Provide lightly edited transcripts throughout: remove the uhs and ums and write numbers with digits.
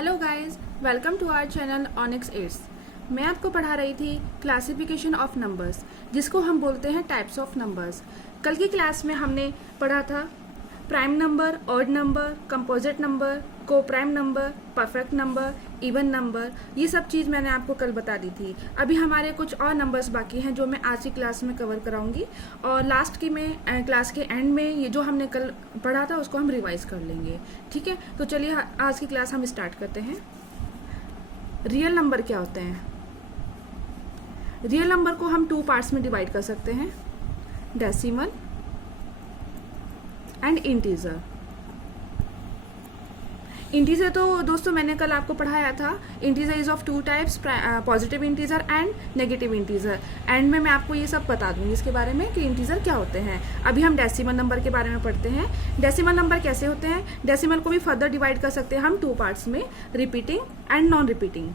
Hello guys, welcome to our channel Onyx Eds. मैं आपको पढ़ा रही थी क्लासिफिकेशन ऑफ नंबर्स, जिसको हम बोलते हैं टाइप्स ऑफ नंबर्स। कल की क्लास में हमने पढ़ा था prime number, odd number, composite number, coprime number, perfect number, even number. ये सब चीज़ मैंने आपको कल बता दी थी। अभी हमारे कुछ और नंबर्स बाकी हैं जो मैं आज की क्लास में कवर कराऊंगी, और लास्ट की में क्लास के एंड में ये जो हमने कल पढ़ा था उसको हम रिवाइज कर लेंगे। ठीक है, तो चलिए आज की क्लास हम स्टार्ट करते हैं। रियल नंबर क्या होते हैं? रियल नंबर को हम 2 पार्ट्स में डिवाइड कर सकते हैं, डेसिमल एंड इंटीजर। इंटीजर तो दोस्तों मैंने कल आपको पढ़ाया था। Integer is of 2 types, positive integer and negative integer. And में मैं आपको ये सब बता दूंगी इसके बारे में कि इंटीजर क्या होते हैं। अभी हम डेसिमल नंबर के बारे में पढ़ते हैं। डेसिमल नंबर कैसे होते हैं? डेसिमल को भी फर्दर डिवाइड कर सकते हैं हम 2 पार्ट्स में, repeating and non repeating.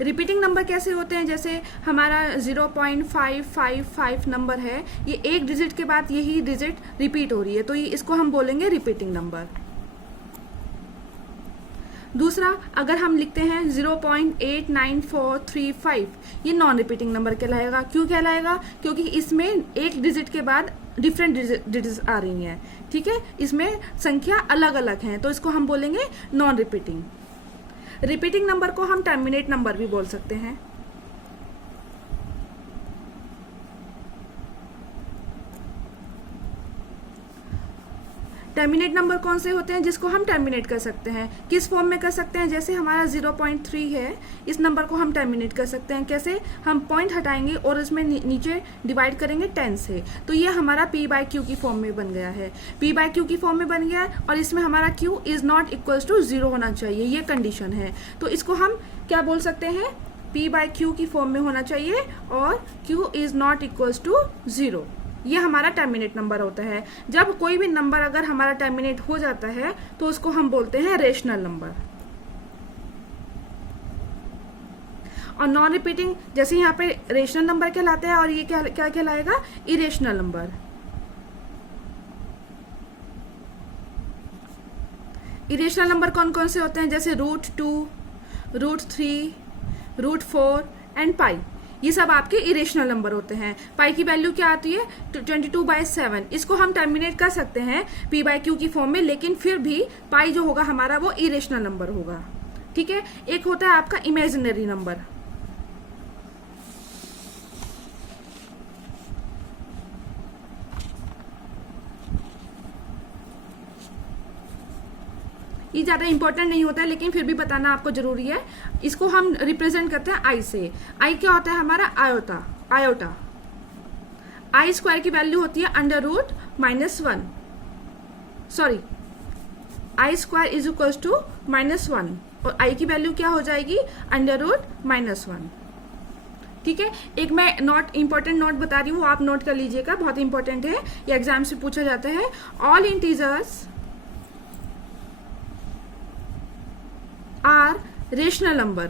Repeating number कैसे होते हैं? जैसे हमारा 0.555 नंबर है, ये एक डिजिट के बाद यही डिजिट रिपीट हो रही है, तो ये इसको हम बोलेंगे रिपीटिंग नंबर। दूसरा, अगर हम लिखते हैं 0.89435, ये नॉन रिपीटिंग नंबर कहलाएगा। क्यों कहलाएगा? क्योंकि इसमें एक डिजिट के बाद डिफरेंट डिजिट्स आ रही हैं। ठीक है, इसमें संख्या अलग अलग हैं, तो इसको हम बोलेंगे नॉन रिपीटिंग। रिपीटिंग नंबर को हम टर्मिनेट नंबर भी बोल सकते हैं। टर्मिनेट नंबर कौन से होते हैं जिसको हम टर्मिनेट कर सकते हैं? किस फॉर्म में कर सकते हैं? जैसे हमारा 0.3 है, इस नंबर को हम टर्मिनेट कर सकते हैं। कैसे? हम पॉइंट हटाएंगे और इसमें नीचे डिवाइड करेंगे 10 से, तो ये हमारा p/q की फॉर्म में बन गया है। p/q की फॉर्म में बन गया है, और इसमें हमारा q is not equals to 0 होना चाहिए, ये कंडीशन है। तो इसको हम क्या बोल सकते हैं? p/q की फॉर्म में होना चाहिए और q is not equals to 0। ये हमारा टर्मिनेट नंबर होता है। जब कोई भी नंबर अगर हमारा टर्मिनेट हो जाता है तो उसको हम बोलते हैं रेशनल नंबर। और नॉन रिपीटिंग जैसे यहाँ पे रेशनल नंबर कहलाता है, और ये क्या कहलाएगा? Irrational number. इरेशनल नंबर कौन कौन से होते हैं? जैसे √2, √3, √4 एंड पाई। ये सब आपके इरेशनल नंबर होते हैं। पाई की वैल्यू क्या आती है? 22/7। इसको हम टर्मिनेट कर सकते हैं p/q की फॉर्म में, लेकिन फिर भी पाई जो होगा हमारा वो इरेशनल नंबर होगा। ठीक है, एक होता है आपका इमेजिनरी नंबर। ये ज्यादा इंपॉर्टेंट नहीं होता है, लेकिन फिर भी बताना आपको जरूरी है। इसको हम रिप्रेजेंट करते हैं आई से। आई क्या होता है हमारा? आयोटा। आई स्क्वायर की वैल्यू होती है √-1। Sorry, i square is equal to -1, और आई की वैल्यू क्या हो जाएगी? √-1। ठीक है, एक मैं इंपॉर्टेंट नोट बता रही हूँ, आप नोट कर लीजिएगा, बहुत इंपॉर्टेंट है, ये एग्जाम से पूछा जाता है। All integers are rational number.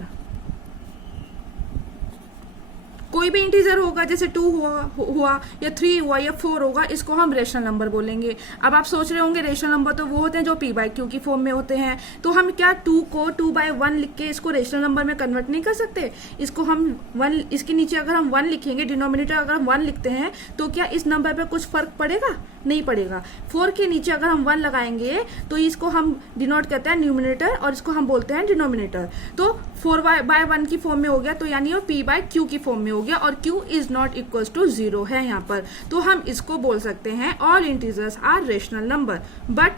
कोई भी इंटीजर होगा, जैसे 2 हुआ या 3 हुआ या 4 होगा, इसको हम रेशनल नंबर बोलेंगे। अब आप सोच रहे होंगे रेशनल नंबर तो वो होते हैं जो p/q की फॉर्म में होते हैं, तो हम क्या 2 को 2/1 लिख के इसको रेशनल नंबर में कन्वर्ट नहीं कर सकते? इसको हम 1, इसके नीचे अगर हम 1 लिखेंगे, डिनोमिनेटर अगर हम 1 लिखते हैं, तो क्या इस नंबर पर कुछ फर्क पड़ेगा? नहीं पड़ेगा। 4 के नीचे अगर हम 1 लगाएंगे तो इसको हम डिनोट करते हैं न्यूमिनेटर, और इसको हम बोलते हैं डिनोमिनेटर। तो 4/1 की फॉर्म में हो गया, तो यानी वो p/q की फॉर्म में हो गया, और q is not equals to 0 है यहाँ पर। तो हम इसको बोल सकते हैं all integers are rational number, but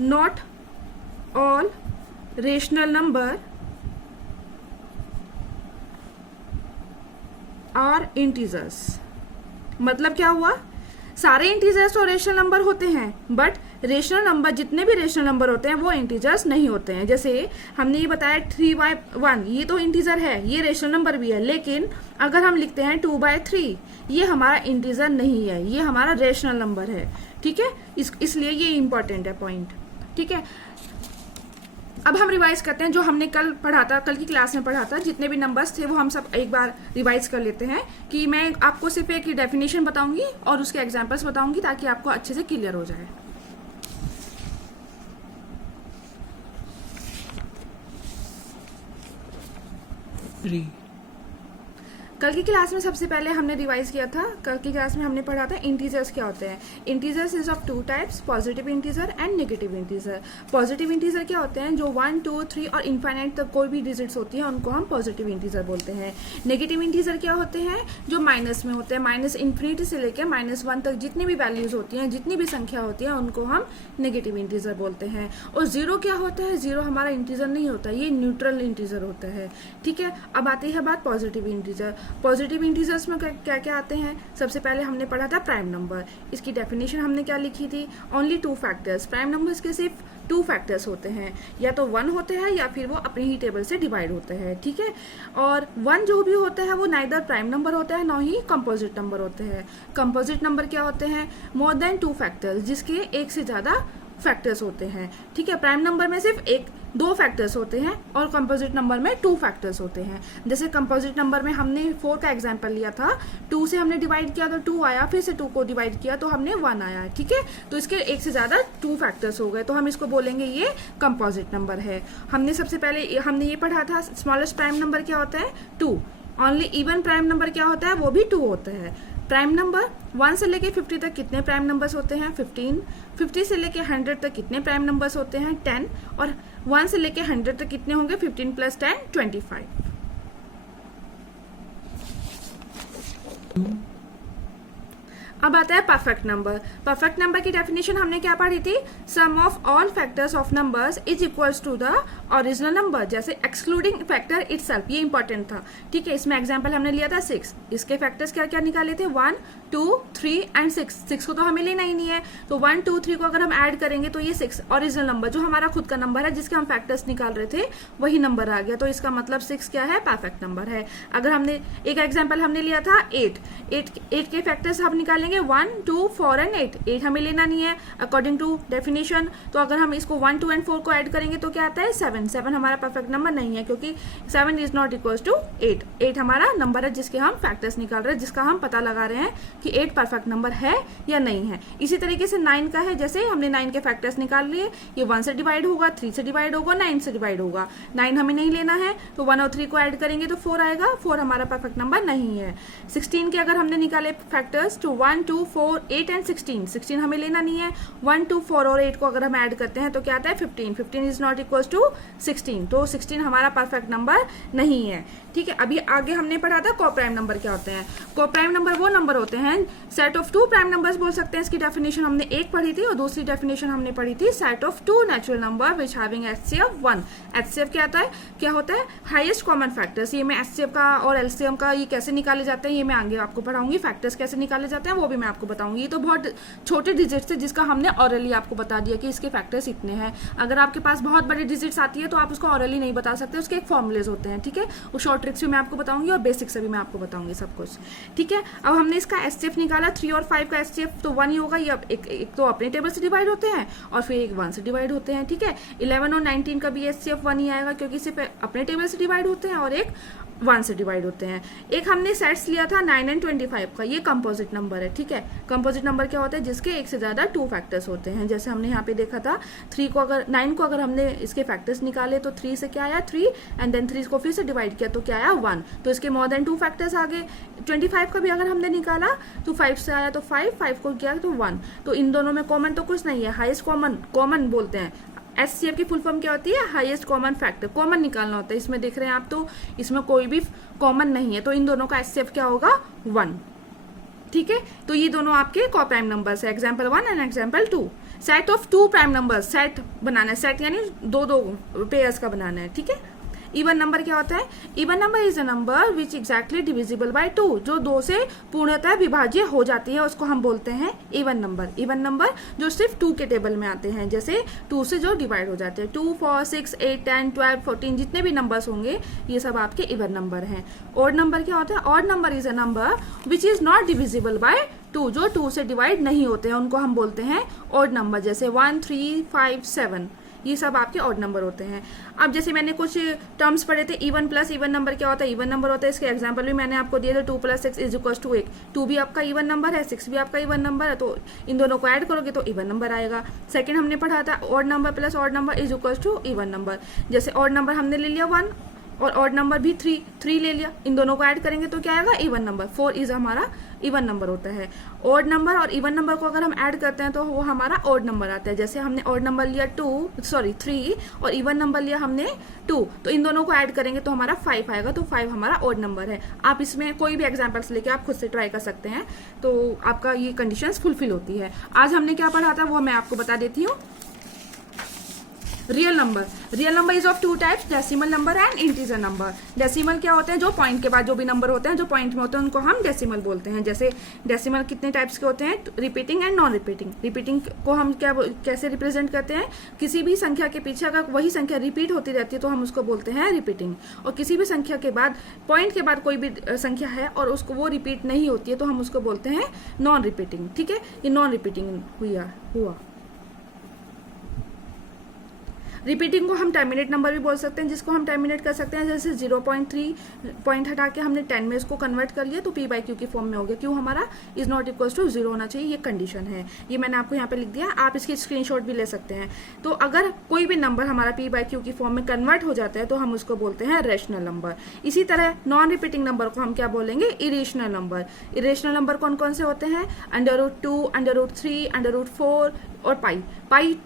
not all rational number are integers. मतलब क्या हुआ? सारे इंटीजर्स तो रेशनल नंबर होते हैं, बट रेशनल नंबर, जितने भी रेशनल नंबर होते हैं वो इंटीजर्स नहीं होते हैं। जैसे हमने ये बताया 3/1, ये तो इंटीजर है, ये रेशनल नंबर भी है, लेकिन अगर हम लिखते हैं 2/3, ये हमारा इंटीजर नहीं है, ये हमारा रेशनल नंबर है। ठीक है, इसलिए ये इंपॉर्टेंट है पॉइंट। ठीक है, अब हम रिवाइज करते हैं जो हमने कल पढ़ा था, कल की क्लास में पढ़ा था, जितने भी नंबर्स थे वो हम सब एक बार रिवाइज कर लेते हैं। कि मैं आपको सिर्फ एक डेफिनेशन बताऊंगी और उसके एग्जांपल्स बताऊंगी ताकि आपको अच्छे से क्लियर हो जाए। कल की क्लास में सबसे पहले हमने रिवाइज किया था, कल की क्लास में हमने पढ़ा था इंटीजर्स क्या होते हैं। Integers is of two types, positive integer and negative integer. Positive integer क्या होते हैं, जो 1, 2, 3 और इनफाइनाइट तक कोई भी डिजिट्स होती है उनको हम पॉजिटिव इंटीजर बोलते हैं। नेगेटिव इंटीजर क्या होते हैं, जो माइनस में होते हैं, माइनस इन्फिनिटी से लेकर -1 तक जितनी भी वैल्यूज होती हैं, जितनी भी संख्या होती है उनको हम नेगेटिव इंटीजर बोलते हैं। और जीरो क्या होता है, जीरो हमारा इंटीजर नहीं होता, ये न्यूट्रल इंटीजर होता है। ठीक है, अब आती है बात पॉजिटिव इंटीजर। पॉजिटिव इंटीजर्स में क्या क्या आते हैं, सबसे पहले हमने पढ़ा था प्राइम नंबर। इसकी डेफिनेशन हमने क्या लिखी थी, ओनली 2 फैक्टर्स। प्राइम नंबर्स के सिर्फ 2 फैक्टर्स होते हैं, या तो 1 होते हैं या फिर वो अपने ही टेबल से डिवाइड होते हैं। ठीक है, और 1 जो भी होता है वो नाइदर प्राइम नंबर होता है, ना ही कंपोजिट नंबर होते हैं। कंपोजिट नंबर क्या होते हैं, मोर देन 2 फैक्टर्स, जिसके एक से ज्यादा फैक्टर्स होते हैं। ठीक है, प्राइम नंबर में सिर्फ 2 फैक्टर्स होते हैं और कंपोजिट नंबर में 2 फैक्टर्स होते हैं। जैसे कंपोजिट नंबर में हमने 4 का एग्जांपल लिया था, 2 से हमने डिवाइड किया तो 2 आया, फिर से 2 को डिवाइड किया तो हमने 1 आया। ठीक है, तो इसके एक से ज्यादा 2 फैक्टर्स हो गए, तो हम इसको बोलेंगे ये कंपोजिट नंबर है। हमने सबसे पहले हमने ये पढ़ा था स्मॉलेस्ट प्राइम नंबर क्या होता है, 2। ओनली इवन प्राइम नंबर क्या होता है, वो भी 2 होता है। प्राइम नंबर 1 से लेके 50 तक कितने प्राइम नंबर्स होते हैं, 15। 50 से लेके 100 तक कितने प्राइम नंबर्स होते हैं, 10। और 1 से लेके 100 तक कितने होंगे, 15 + 10 25। अब आता है परफेक्ट नंबर। परफेक्ट नंबर की डेफिनेशन हमने क्या पढ़ी थी, sum of all factors of numbers is equals to the original number, जैसे एक्सक्लूडिंग फैक्टर इटसेल्फ, ये इंपॉर्टेंट था। ठीक है, इसमें एग्जांपल हमने लिया था 6। इसके फैक्टर्स क्या क्या निकाले थे, 1, 2, 3 एंड 6। 6 को तो हमें लेना ही नहीं है, तो 1, 2, 3 को अगर हम ऐड करेंगे तो ये 6 ओरिजिनल नंबर, जो हमारा खुद का नंबर है जिसके हम फैक्टर्स निकाल रहे थे, वही नंबर आ गया। तो इसका मतलब 6 क्या है, परफेक्ट नंबर है। अगर हमने एक एग्जाम्पल हमने लिया था 8 के फैक्टर्स हम निकालेंगे 1, 2, 4 एंड 8 हमें लेना नहीं है अकॉर्डिंग टू डेफिनेशन। तो अगर हम इसको 1, 2 एंड 4 को ऐड करेंगे तो क्या आता है, 7 हमारा परफेक्ट नंबर नहीं है, क्योंकि 7 इज नॉट इक्वल टू 8 हमारा नंबर है जिसके हम फैक्टर्स निकाल रहे हैं, जिसका हम पता लगा रहे हैं कि 8 परफेक्ट नंबर है या नहीं है। इसी तरीके से 9 का है, जैसे हमने 9 के फैक्टर्स निकाल लिए, ये 1 से डिवाइड होगा, 3 से डिवाइड होगा, 9 से डिवाइड होगा। 9 हमें नहीं लेना है, तो 1 और 3 को ऐड करेंगे तो 4 आएगा, 4 हमारा परफेक्ट नंबर नहीं है। 16 के अगर हमने निकाले फैक्टर्स, तो 1, 2, 4, 8 एंड 16 हमें लेना नहीं है। 1, 2, 4 और 8 को अगर हम ऐड करते हैं तो क्या आता है, 15 इज नॉट इक्वल टू 16, तो 16 हमारा परफेक्ट नंबर नहीं है। ठीक है, अभी आगे हमने पढ़ा था कोप्राइम नंबर क्या होते हैं। कोप्राइम नंबर वो नंबर होते हैं, सेट ऑफ 2 प्राइम नंबर्स बोल सकते हैं। इसकी डेफिनेशन हमने एक पढ़ी थी और दूसरी डेफिनेशन हमने पढ़ी थी set of 2 natural number which having HCF 1। HCF क्या होता है, हाईएस्ट कॉमन फैक्टर्स। ये मैं HCF का और LCM का ये कैसे निकाले जाते हैं ये मैं आगे आपको पढ़ाऊंगी। फैक्टर्स कैसे निकाले जाते हैं वो भी मैं आपको बताऊंगी। ये तो बहुत छोटे डिजिट्स थे जिसका हमने ऑरली आपको बता दिया कि इसके फैक्टर्स इतने हैं। अगर आपके पास बहुत बड़ी डिजिट्स आती है तो आप उसको ऑरली नहीं बता सकते, उसके एक फॉर्मुलेज होते हैं। ठीक है, वो शॉर्ट ट्रिक्स भी मैं आपको बताऊंगी और बेसिक्स भी मैं आपको बताऊंगी सब कुछ। ठीक है, अब हमने इसका HCF निकाला, 3 और 5 का HCF तो 1 ही होगा। ये एक तो अपने टेबल से डिवाइड होते हैं और फिर एक 1 से डिवाइड होते हैं। ठीक है, 11 और 19 का भी HCF 1 ही आएगा, क्योंकि सिर्फ अपने टेबल से डिवाइड होते हैं और एक 1 से डिवाइड होते हैं। एक हमने सेट्स लिया था 9 एंड 25 का, ये कंपोजिट नंबर है। ठीक है, कंपोजिट नंबर क्या होता है, जिसके एक से ज्यादा 2 फैक्टर्स होते हैं। जैसे हमने यहाँ पे देखा था 9 को अगर हमने इसके फैक्टर्स निकाले तो 3 से क्या आया, 3 एंड देन 3 को फिर से डिवाइड किया तो क्या आया, 1, तो इसके मोर देन 2 फैक्टर्स आ गए। 25 का भी अगर हमने निकाला तो 5 से आया तो 5 को किया तो 1, तो इन दोनों में कॉमन तो कुछ नहीं है, हाईएस्ट कॉमन बोलते हैं। HCF की फुल फॉर्म क्या होती है, हाईएस्ट कॉमन फैक्टर। कॉमन निकालना होता है, इसमें देख रहे हैं आप तो इसमें कोई भी कॉमन नहीं है, तो इन दोनों का HCF क्या होगा, 1। ठीक है, तो ये दोनों आपके कोप्राइम नंबर्स है, example 1 and example 2। Set of 2 prime numbers, set बनाना है, सेट यानी 2 पेयर्स का बनाना है। ठीक है, इवन नंबर क्या होता है, even number is a number which exactly divisible by 2, जो 2 से पूर्णतः विभाज्य हो जाती है उसको हम बोलते हैं इवन नंबर। इवन नंबर जो सिर्फ 2 के टेबल में आते हैं, जैसे 2 से जो डिवाइड हो जाते हैं, 2, 4, 6, 8, 10, 12, 14 जितने भी नंबर्स होंगे ये सब आपके इवन नंबर हैं। ऑड नंबर क्या होता है, odd number is a number which is not divisible by 2, जो 2 से डिवाइड नहीं होते हैं उनको हम बोलते हैं ऑड नंबर। जैसे 1, 3, 5, 7 ये सब आपके ऑड नंबर होते हैं। अब जैसे मैंने कुछ टर्म्स पढ़े थे, इवन प्लस इवन नंबर क्या होता है, इवन नंबर होता है, इसके एग्जाम्पल भी मैंने आपको दिए थे, 2 + 6 = 8। 2 भी आपका इवन नंबर है, 6 भी आपका इवन नंबर है, तो इन दोनों को ऐड करोगे तो इवन नंबर आएगा। सेकंड हमने पढ़ा था odd number plus odd number = even number. जैसे ऑड नंबर हमने ले लिया 1 और ऑड नंबर भी 3 ले लिया, इन दोनों को ऐड करेंगे तो क्या आएगा, इवन नंबर। 4 इज हमारा इवन नंबर होता है। ऑड नंबर और इवन नंबर को अगर हम ऐड करते हैं तो वो हमारा ऑड नंबर आता है। जैसे हमने ऑड नंबर लिया 3 और इवन नंबर लिया हमने 2, तो इन दोनों को ऐड करेंगे तो हमारा 5 आएगा, तो 5 हमारा ऑड नंबर है। आप इसमें कोई भी एग्जाम्पल्स लेके आप खुद से ट्राई कर सकते हैं, तो आपका ये कंडीशंस फुलफिल होती है। आज हमने क्या पढ़ा था वो मैं आपको बता देती हूँ। Real number is of 2 types, decimal number and integer number. Decimal क्या होते हैं, जो पॉइंट के बाद जो भी नंबर होते हैं, जो पॉइंट में होते हैं उनको हम डेसिमल बोलते हैं। जैसे डेसिमल कितने टाइप्स के होते हैं, repeating and non repeating. Repeating को हम कैसे रिप्रेजेंट करते हैं, किसी भी संख्या के पीछे अगर वही संख्या रिपीट होती रहती है तो हम उसको बोलते हैं रिपीटिंग। और किसी भी संख्या के बाद पॉइंट के बाद कोई भी संख्या है और उसको वो रिपीट नहीं होती है तो हम उसको बोलते हैं नॉन रिपीटिंग। ठीक है, ये नॉन रिपीटिंग हुआ। रिपीटिंग को हम टर्मिनेट नंबर भी बोल सकते हैं, जिसको हम टर्मिनेट कर सकते हैं। जैसे 0.3 पॉइंट हटा के हमने 10 में इसको कन्वर्ट कर लिया तो p/q की फॉर्म में हो गया। क्यों, हमारा इज नॉट इक्वल टू 0 होना चाहिए, ये कंडीशन है। ये मैंने आपको यहाँ पे लिख दिया, आप इसकी स्क्रीनशॉट भी ले सकते हैं। तो अगर कोई भी नंबर हमारा p/q की फॉर्म में कन्वर्ट हो जाता है तो हम उसको बोलते हैं रेशनल नंबर। इसी तरह नॉन रिपीटिंग नंबर को हम क्या बोलेंगे, इरेशनल नंबर। इरेशनल नंबर कौन कौन से होते हैं, √2, √3, √4 और पाई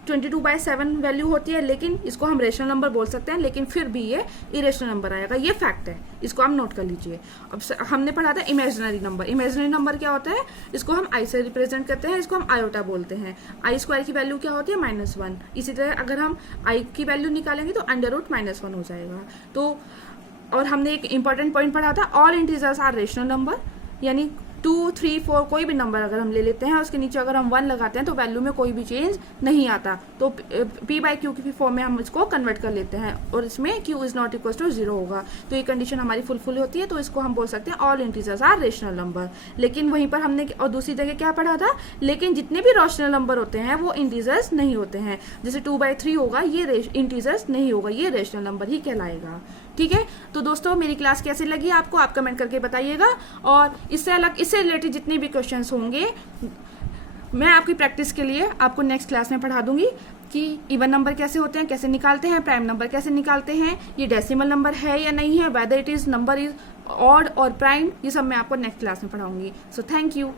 22/7 वैल्यू होती है, लेकिन इसको हम रेशनल नंबर बोल सकते हैं, लेकिन फिर भी ये इरेशनल नंबर आएगा। ये फैक्ट है, इसको हम नोट कर लीजिए। अब हमने पढ़ा था इमेजिनरी नंबर। इमेजिनरी नंबर क्या होता है, इसको हम आई से रिप्रेजेंट करते हैं, इसको हम आयोटा बोलते हैं। i² की वैल्यू क्या होती है, -1। इसी तरह अगर हम i की वैल्यू निकालेंगे तो √-1 हो जाएगा। तो और हमने एक इंपॉर्टेंट पॉइंट पढ़ा था, all integers are rational number, यानी 2, 3, 4 कोई भी नंबर अगर हम ले लेते हैं उसके नीचे अगर हम 1 लगाते हैं तो वैल्यू में कोई भी चेंज नहीं आता, तो p/q की फॉर्म में हम इसको कन्वर्ट कर लेते हैं और इसमें q is not equal to 0 होगा। तो ये कंडीशन हमारी फुलफिल होती है, तो इसको हम बोल सकते हैं all integers are rational number. लेकिन वहीं पर हमने और दूसरी जगह क्या पढ़ा था, लेकिन जितने भी रेशनल नंबर होते हैं वो इंटीजर्स नहीं होते हैं। जैसे 2/3 होगा, ये इंटीजर्स नहीं होगा, ये रेशनल नंबर ही कहलाएगा। ठीक है, तो दोस्तों मेरी क्लास कैसी लगी आपको, आप कमेंट करके बताइएगा। और इससे रिलेटेड जितने भी क्वेश्चंस होंगे मैं आपकी प्रैक्टिस के लिए आपको नेक्स्ट क्लास में पढ़ा दूंगी कि इवन नंबर कैसे होते हैं, कैसे निकालते हैं, प्राइम नंबर कैसे निकालते हैं, ये डेसिमल नंबर है या नहीं है, whether it is number is odd और प्राइम, ये सब मैं आपको नेक्स्ट क्लास में पढ़ाऊंगी। So thank you.